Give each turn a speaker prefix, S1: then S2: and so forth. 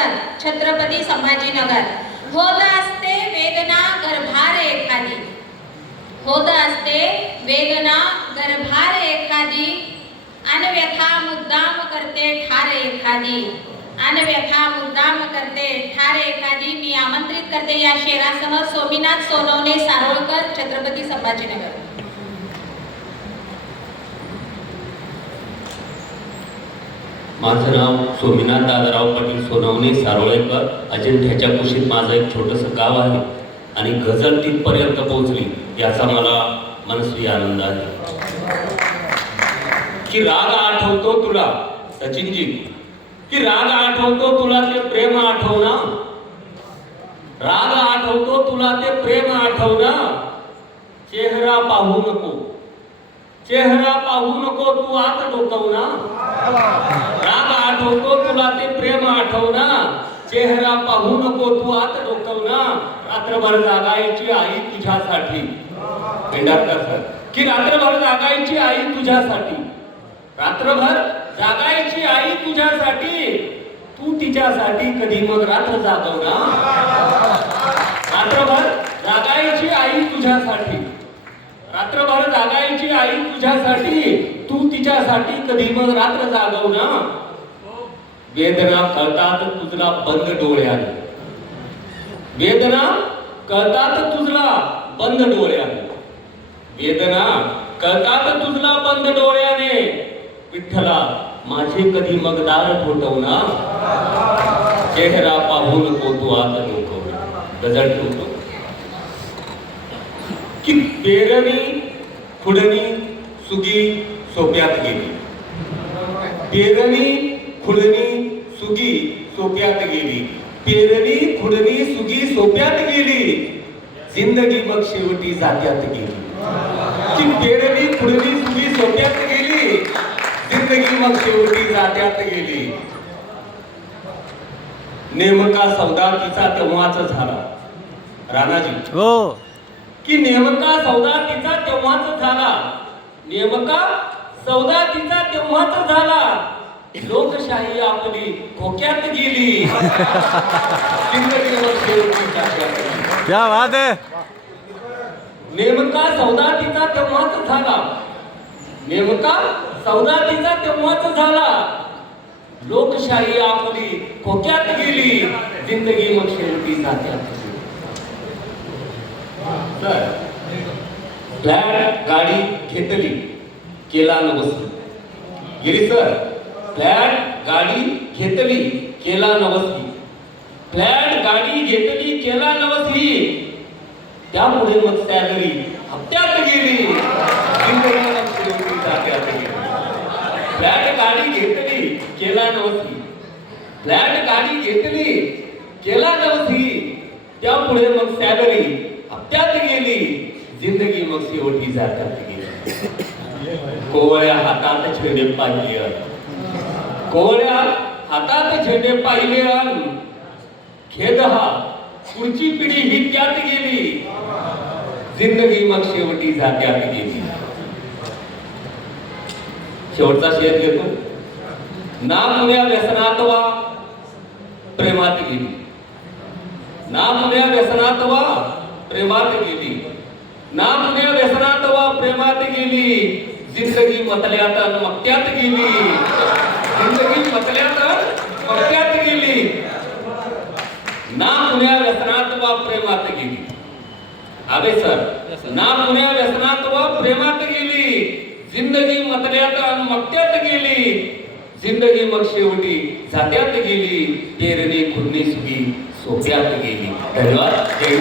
S1: नगर छत्रपती संभाजीनगर. होत असते वेदना गर्भार एखादी. होत असते वेदना गर्भार एखादी. अनव्यथा मुद्दाम करते ठार एखादी. अनव्यथा मुद्दाम करते ठार एखादी. मी आमंत्रित करते या शेरासह सोमीनाथ सोनवणे सारोळकर छत्रपती संभाजीनगर.
S2: माझं नाव सोमीनाथ दादाराव पाटील सोनवणे सारोळेकर. अजिंठ्याच्या कुशीत माझं एक छोटंसं गाव आहे आणि गझल तिथपर्यंत पोहोचली याचा मला मनस्वी आनंद आहे. की राग आठवतो तुला सचिनजी? की राग आठवतो तुला ते प्रेम आठवना राग आठवतो तुला ते प्रेम आठवना चेहरा पाहू नको. चेहरा पाहू नको तू आत डोकवना ते प्रेम आठवना चेहरा पाहू नको तू आत डोकवना रात्रभर जागायची आई तुझ्यासाठी. की रात्रभर जागायची आई तुझ्यासाठी? रात्रभर जागायची आई तुझ्यासाठी? तू तिच्यासाठी कधी मग रात्र जागव ना रात्रभर जागायची आई तुझ्यासाठी. रात्रभर जागायची आई तुझ्यासाठी? तू तिच्यासाठी कधी मग रात्र जागव ना वेदना कळतात तुझला बंद डोळ्याने वेदना कळतात तुझला बंद डोळ्याने वेदना कळतात तुझला बंद डोळ्याने. विठ्ठला माझे कधी मग दार ठोठवना चेहरा पाहू नको तू आता नको गजर ठेवतो की पेरणी खुडणी सुगी सोप्यात गेली. पेरणी खुडणी सुगी सोप्यात गेली. पेरणी खुडणी सुगी सोप्यात गेली. जिंदगी मग शेवटी जात्यात गेली. की पेरणी खुडणी सुगी सोप्यात गेली. जिंदगी मग शेवटी जात्यात गेली. नेमका सौदा तिचा तेव्हाच झाला. राणाजी.
S3: हो.
S2: की नेमका सौदा तिचा तेव्हाच झाला. नेमका सौदा तिचा तेव्हाच लोकशाही आपली खोक्यात गेली.
S3: क्या बात है?
S2: नेमका सौदा तिचा तेव्हाच झाला. नेमका सौदा तिचा तेव्हाच झाला. लोकशाही आपली खोक्यात गेली. जिंदगी मग शेवटी जात्यात फ्लॅट गाडी घेतली. केला नवसी गिरी सर. फ्लॅट, गाडी, घेतली, केला नवसी फ्लॅट, गाडी, घेतली, केला नवसी त्यामुळे मग सॅलरी हप्त्यात गेली. फ्लॅट, गाडी, घेतली, केला नवसी फ्लॅट, गाडी, घेतली, केला नवसी त्यापुढे मग सॅलरी हप्त्यात गेली. ज़िंदगी मग शेवटी जात्यात गेली. कोवळ्या हातात छेडे पाहिले कोवळ्या हातात छेडे पाहिले अन खेद हा. पुढची पिढी ही त्यात गेली. जिंदगी मग शेवटी जात्यात गेली. शेवटचा शेत घेतो. ना मुल्या व्यसनात वा प्रेमात गेली. ना मुल्या व्यसनात वा प्रेमात गेली. ना मुल्या व्यसनात वा प्रेमात गेली. जिंदगी मतल्यात मक्त्यात गेली. जिंदगी मतल्यात अन गेली. ना पुण्या व्यसनात वा प्रेमात गेली. आबे सर ना पुण्या व्यसनात वा प्रेमात गेली. जिंदगी मतल्यात अन मक्त्यात गेली. जिंदगी मग शेवटी जात्यात गेली. पेरणी खुरणी सुगी सोप्यात गेली. धन्यवाद. जय